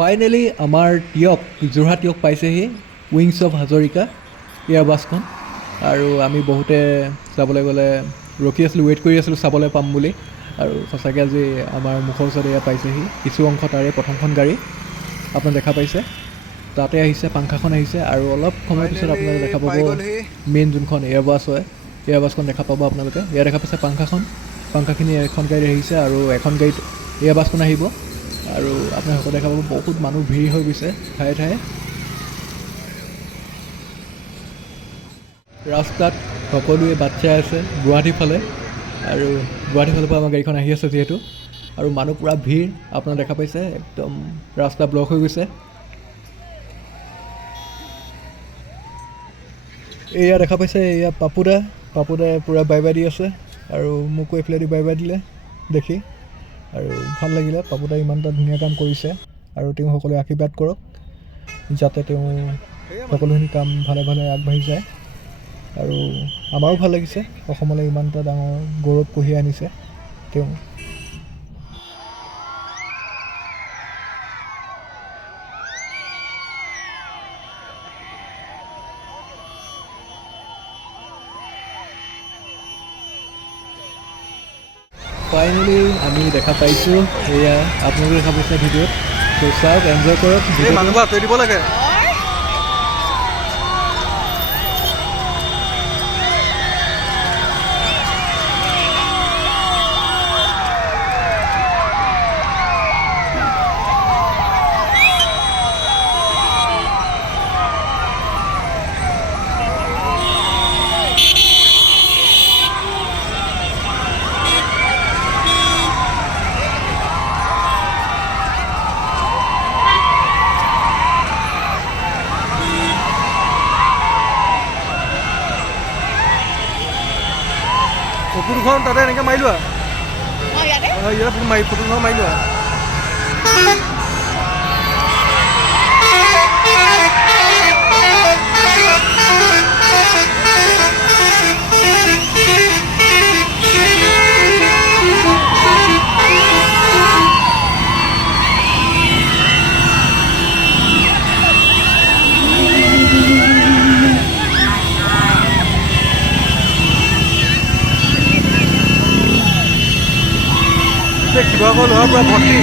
Finally আমাৰ যোৰহাট টিয়ক পাইছেহি wings of Hazarika এয়াৰবাছখন। আৰু আমি বহুতে চাবলৈ গ'লে ৰখি আছিলোঁ, ৱেইট কৰি আছিলোঁ চাবলৈ পাম বুলি। আৰু সঁচাকৈ আজি আমাৰ মুখৰ ওচৰত এয়া পাইছেহি। কিছু অংশ তাৰে প্ৰথমখন গাড়ী আপোনালোকে দেখা পাইছে, তাতে আহিছে, পাংখাখন আহিছে। আৰু অলপ সময়ৰ পিছত আপোনালোকে দেখা পাব মেইন যোনখন এয়াৰবাছ হয়, এয়াৰবাছখন দেখা পাব আপোনালোকে। এয়া দেখা পাইছে পাংখাখিনি এখন গাড়ী আহিছে আৰু এখন গাড়ীত এয়াৰবাছখন আহিব। আৰু আপোনালোকে দেখা পাব বহুত মানুহ ভিৰ হৈ গৈছে ঠায়ে ঠায়ে। ৰাস্তাত সকলোৱে বাট চাই আছে গুৱাহাটীৰ ফালে, আৰু গুৱাহাটীৰ ফালৰ পৰা আমাৰ গাড়ীখন আহি আছে যিহেতু। আৰু মানুহ পূৰা ভিৰ আপোনালোকে দেখা পাইছে, একদম ৰাস্তা ব্লক হৈ গৈছে। এয়া দেখা পাইছে, এয়া পাপুদাই পূৰা বাই বাই দি আছে। আৰু মোকো এইফালেদি বাই বাই দিলে দেখি, আৰু ভাল লাগিলে। পাপুদাই ইমান এটা ধুনীয়া কাম কৰিছে, আৰু তেওঁ সকলোৱে আশীৰ্বাদ কৰক যাতে তেওঁ সকলোখিনি কাম ভালে ভালে আগবাঢ়ি যায়। আৰু আমাৰো ভাল লাগিছে, অসমলৈ ইমান এটা ডাঙৰ গৌৰৱ কঢ়িয়াই আনিছে তেওঁ। ফাইনেলি আমি দেখা পাইছোঁ, এয়া আপোনালোকে দেখা পাইছে ভিডিঅ'ত। তো চাওক, এনজয় কৰক। মানুহবোৰ আঁতৰি দিব লাগে। ফটোখন তাতে এনেকৈ মাৰি লোৱা, ইয়াতে ফটোখন মাৰি লোৱা। শিৱসাগৰ লোহাৰ পৰা ভৰ্তি।